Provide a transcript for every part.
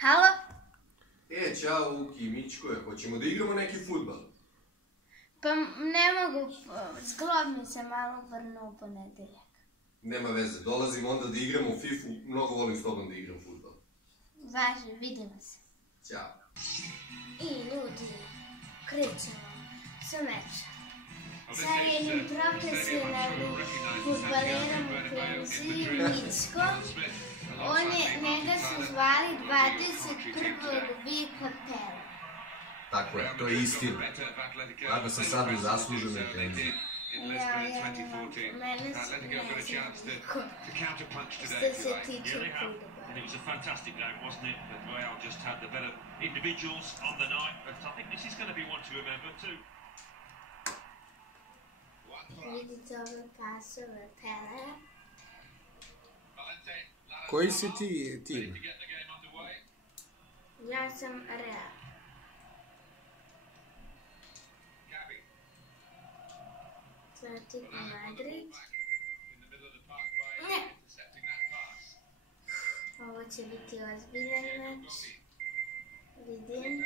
Halo? Ćao, Uki, Mićko, hoćemo da igramo neki fudbal? Pa ne mogu, zglobno se malo vrnuo u ponedeljak. Nema veze, dolazim onda da igramo u FIFA-u, mnogo volim s tobom da igram fudbal. Važi, vidimo se. Ćao. I ljudi, krećemo sa meča. Sa jednim profesionalnim fudbalerom u penziji, Mićko. Njega su zvali 21. vijeka Pele. Tako je, to je istina. Tako sam sad u zasluženoj penziji. Mene su niko što se tiče fudbala. It was a fantastic game, wasn't it? That Real just had the better individuals on the night, but I think this is going to be one to remember too. Vidite ove pasove Pele. Koji si ti tim? Ja sam Real. Atletico Madrid. Ne. Ovo će biti ozbiljan meč. Vidim.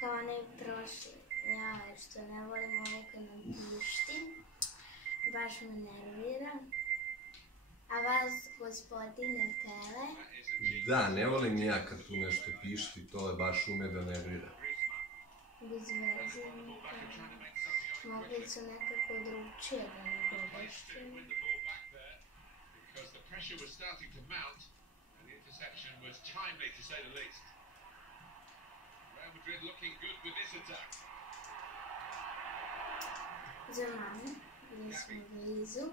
Kao onaj prošli. Ja što ne volim ovo kad nam pišti. Baš me nervira. A vas, gospodine Pele? Da, ne volim ni ja kad tu nešto pišti, to je baš ume da nervira. Bez veze nikada. Mogli su nekako drugčije da ne gledašte. Za mene, gdje smo blizu.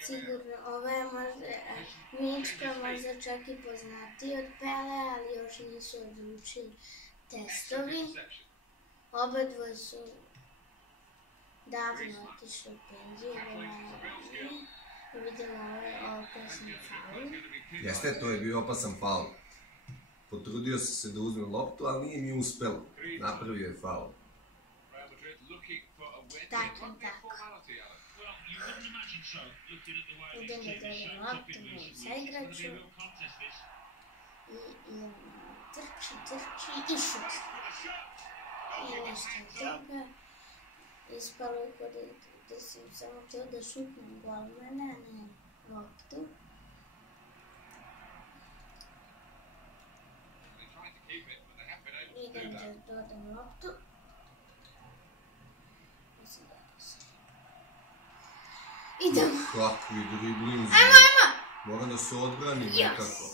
Sigurno, ovo je možda Mićka, možda čak i poznatiji od Pele, ali još nisu odlučili testovi. Obadvoje su davno otišli u penziju, vidimo ovaj opasni faul. Jeste, to je bio opasan faul. Potrudio sam se da uzmem loptu, ali nije mi uspelo. Napravio je faul. Tako. Idemo da je loptu sa igraču. I trči i šut. I nešto od toga. Ispalo je da sam samo htio da šutnem golmana, a ne loptu. Idem da dodam loptu. Idemo. Kakvi dribling. Ajmo! Moram da se odbranim nekako.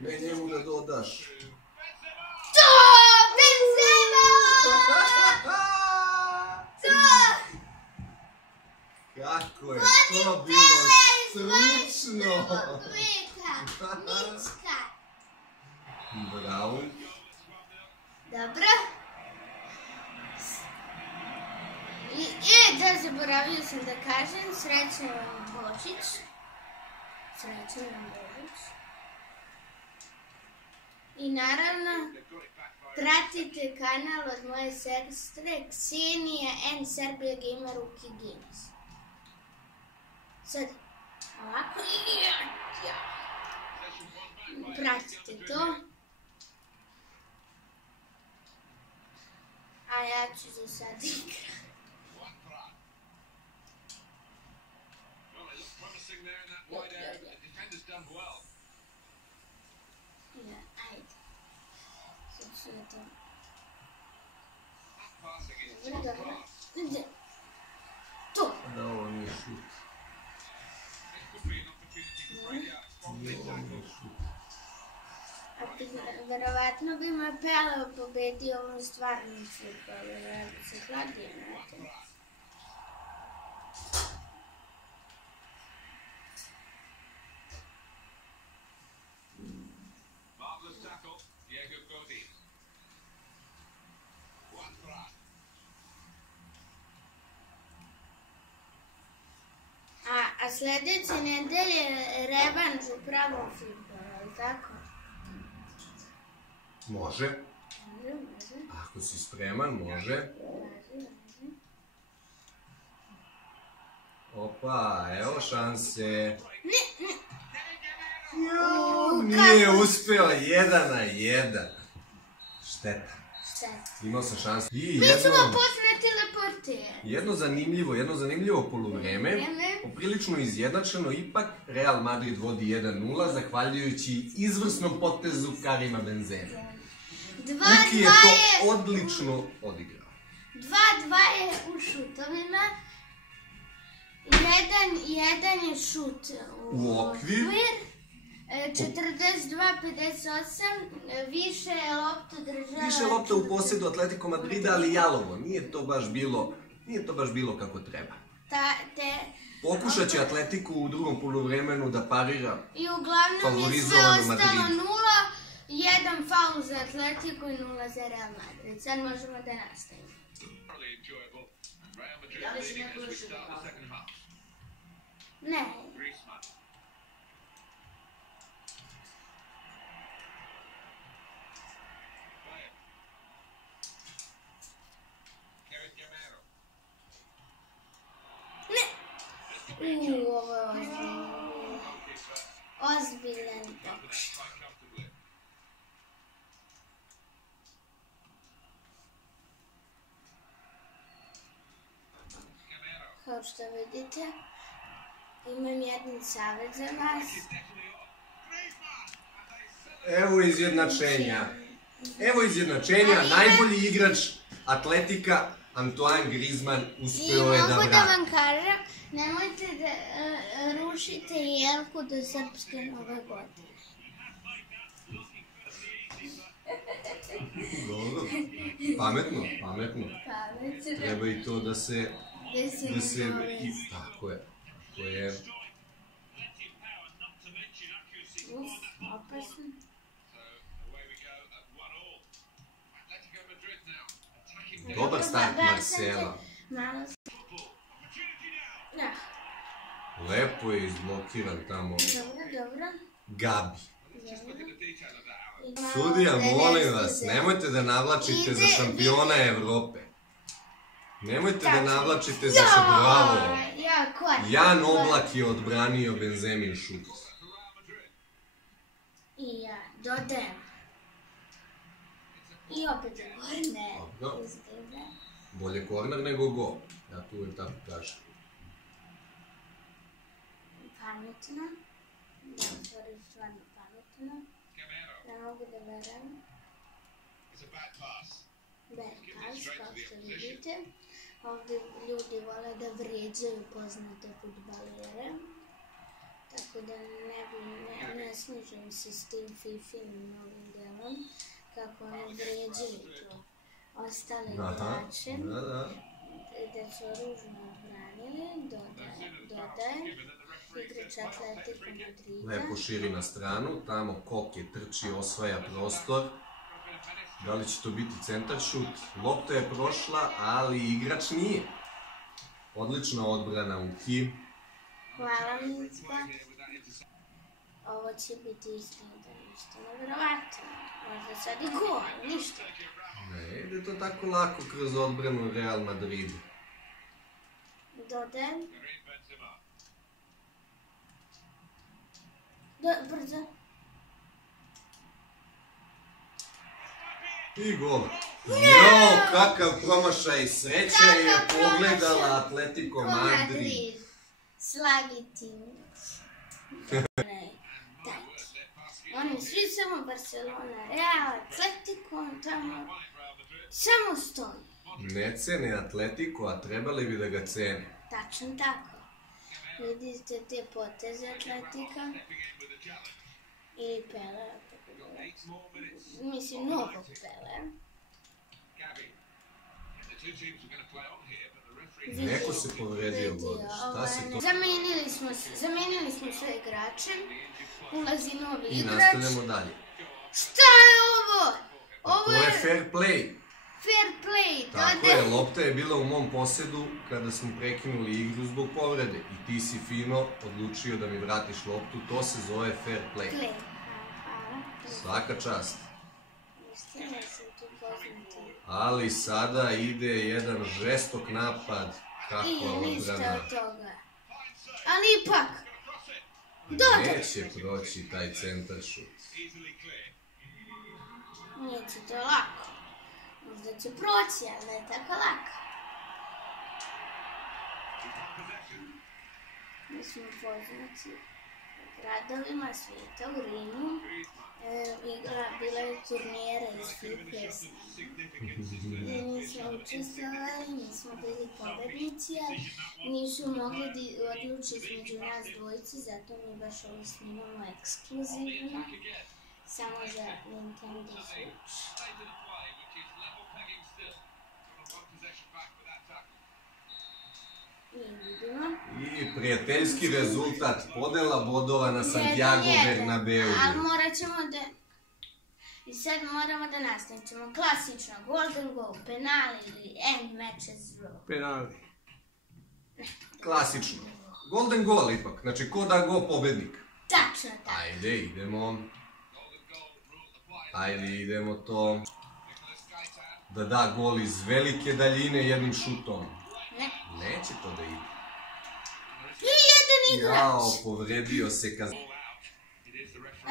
Ne njemu da dodaš. To! Benzema! To! Kako je to bilo stručno! Mićka! Bravo. Dobro. Da, zaboravio sam da kažem, srećan vam Božić. Srećan vam Božić. I naravno, pratite kanal od moje sestre Ksenija and Serbia Gamer Uki Games. Sad, ovako i pratite to. A ja ću za sad igrati. Ja, ajde. Sad ću da to... Dobro. Ide. To. Da, ovo nije šut. Nije ovo šut. Verovatno bi me Pele pobedio ovom stvarnom futbolu, jer se hladio na to. A sljedeće nedelje revanš u pravom futbolu, ali tako? Može. Može. Ako si spreman, može. Može. Opa, evo šanse. Ne. Nije uspeo, 1-1. Šteta. Imao sam šanse. Mi ćemo poznati teleporter. Jedno zanimljivo poluvreme. Poprilično izjednačeno, ipak Real Madrid vodi 1-0, zahvaljujući izvrsnom potezu Karima Benzema. Uki je to odlično odigrao. 2-2 je u šutovima. Jedan je šut u okvir. 42-58, više lopta u posjedu Atletico Madrida, ali jalovo. Nije to baš bilo kako treba. Pokušat će Atletico u drugom poluvremenu da parira favorizovanu Madridu. I uglavnom je sve ostalo 0, jedan faul za Atletico i 0 za Real Madrid. Sad možemo da nastavimo. Da li si neko još igrao? Ne. Ovo je ozbiljan pokušaj. Kao što vidite, imam jedan savjet za vas. Evo izjednačenja, najbolji igrač Atletika, Antoine Griezmann, uspeo je da vrati. I mogu da vam kažem, nemojte da rušite jelku do srpske nove godine. Dobro, pametno. Treba i to da se... Tako je. To je... Opasno. Dobar start Marcela. Lepo je izblokiran tamo. Dobro. Gabi. Sudija, molim vas, nemojte da navlačite za šampiona Evrope. Nemojte da navlačite za Bravo. Jan Oblak je odbranio Benzemin šut. I ja dodajem. I opet je korner. Bolje korner nego go. Ja tu uvijek tako kažem. Pametno. Stvarno pametno. Ne mogu da verujem. Bad pass, kao što vidite. Ovdje ljudi vole da vrijeđaju poznate fudbalere. Tako da ne snižem se s tim fifinim novim delom. Kako oni vrijeđaju to ostale igrače. Da su ružno odbranili. Dodaje. Igrač Atletico Madrida. Lepo širi na stranu, tamo Koke trči, osvaja prostor. Da li će to biti centar šut? Lopta je prošla, ali igrač nije. Odlična odbrana Uki. Hvala Micka. Ovo će biti izgleda nešto nevjerovatno. Možda sad i gol, ništa. Ne ide to tako lako kroz odbranu Real Madrida. Dodajem. Brzo. I gol. Jo, kakav promašaj, sreća je pogledala Atletico Madrid. Slagi tim. Oni svi samo Barcelona, Real, Atletico, tamo samo stoji. Ne cene Atletico, a trebali bi da ga cene. Tačno tako. Vidite te poteze Atletika ili Pele, mislim novog Pele. Neko se povredio gore, šta se to... Zamenili smo sve igrače, ulazi novi igrač. I nastavljamo dalje. Šta je ovo? To je fair play. Fair play, tako je, lopta je bila u mom posjedu kada smo prekinuli igru zbog povrede i ti si fino odlučio da mi vratiš loptu, to se zove fair play. Svaka čast. Ali sada ide jedan žestok napad, kakva odbrana. Ništa od toga. Ali ipak, dođe. Neće proći taj centar šut. Neće to lako. Možda će proći, ali ne tako lako. Mi smo poznati u gradovima svijeta, u Rimu. Bila je turnijera iz FIFA. Mi smo učestvovali, mi smo bili pobednici, ali nisu mogli da odluče između nas dvojice, zato mi baš ovo snimamo ekskluzivno. Samo za Nintendo Switch. I prijateljski rezultat podela bodova na Santiago Bernabeu. Ali morat ćemo da... I sad moramo da nastavimo klasično golden goal, penali ili end matches draw. Penali. Klasično. Golden goal ipak, znači ko da go pobednik. Tačno tako. Ajde, idemo. Ajde, idemo to. Da da gol iz velike daljine jednim šutom. Ne. Neće to da ide. I jedan igrač. Jao, povredio se kad...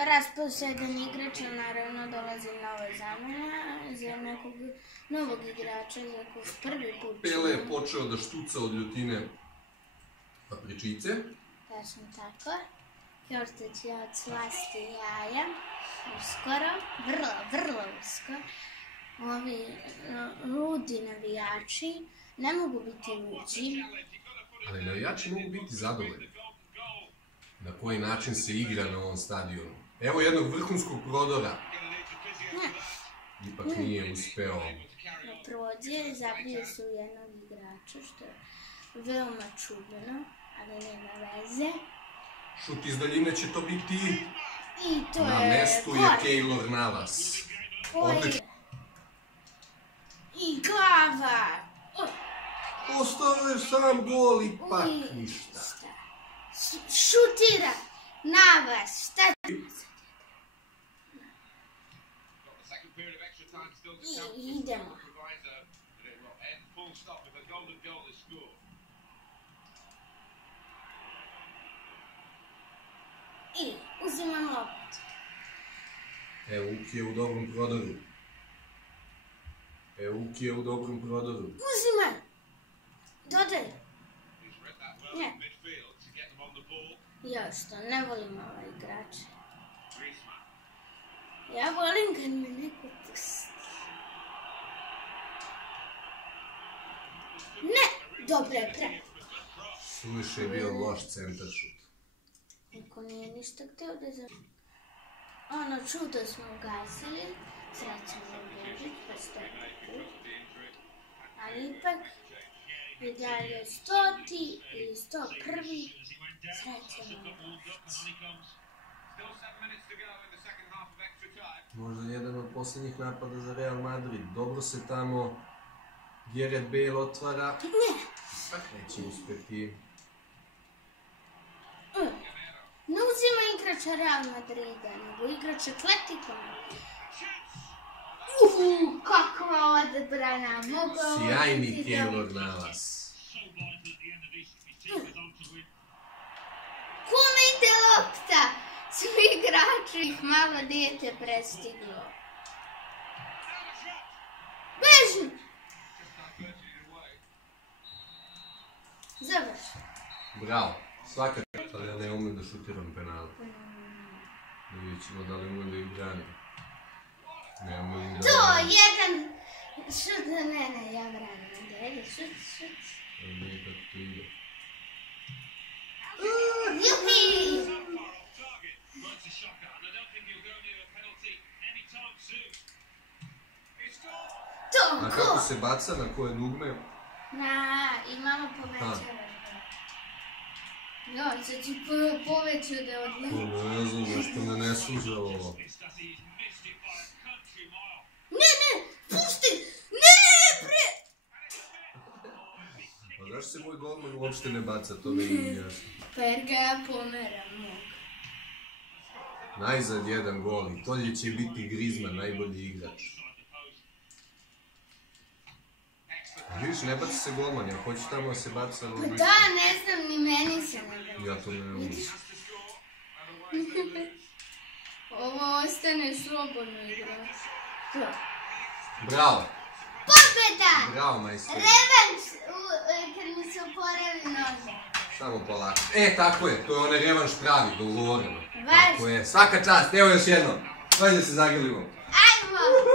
Raspao se jedan igrač, naravno dolazi nova zamena za nekog novog igrača, za kog prvi put... Pele je počeo da štuca od ljutine papričice. Tačno tako. Kjorta će odslasti jaja. Uskoro. Vrlo uskoro. Ovi ludi navijači ne mogu biti luđi. Ali navijači mogu biti zadovoljni. Na koji način se igra na ovom stadionu. Evo jednog vrhunskog prodora. Ipak nije uspeo. Na prođe zabije su jednog igrača, što je veoma čudno, ali nema veze. Šut iz daljine će to biti... I to je... Na mestu je Keylor Navas. Odlično. I glava! Ostavio sam gol, ipak ništa. Šutira! Navas! Šta? I idemo. I uzimam loptu. Evo, Uki je u dobrom prodoru. Uzimaj! Dodaj! Ne. Ja što, ne volim ovaj igrač. Ja volim kad me neko pusti. Ne! Dobro je pre. Suviše je bio loš centar šut. Niko nije ništa hteo da za... Ono čudo smo ugasili. Srećan za Božić, pa 100 put. Ali ipak je dalje 100. ili 101. Srećan za Božić. Možda jedan od posljednjih napada za Real Madrid. Dobro se tamo Gareth Bale otvara. Ne! Ipak neće uspjeti. Ne uzima igrača Real Madrida, nego igrač Atletico. Kakva odbrana! Sjajni Keylor Navas. Kome ide lopta? Svi igrači ih malo dijete prestiglo. Beži! Završi. Bravo. Svaka čast, ali ja ne umem da šutiram penale. Vidjet ćemo da li umem da ih branim. Ne umem da... To, jedan šut za mene, ja branim. Ajde, šut. Nije kako to ide. Jupi! To, A kako se baca, na koje dugme? I malo povećava. Jo, sad ću povećao da odmah. Ne znam, nešto me ne služa ovo. Ne, pusti! Ne, bre! A zašto se moj golman uopšte ne baca, to mi nije jasno. Pa jer ga ja pomeram mogu. Najzad jedan gol i tolje će biti Griezmann, najbolji igrač. Viš vidiš, ne baci se golman, ja hoću tamo da se baca... Pa da, ne znam, ni meni se ne baci. Ja to ne mogu. Ovo ostane slobodno igra. Bravo. Pobjeda! Bravo, majstor. Revanš kad mi se oporavi noge. Samo polako. Tako je, to je onaj revanš pravi, dogovoreno. Vaš. Tako je, svaka čast, evo još jedno. Hajde se zagrlimo. Ajmo!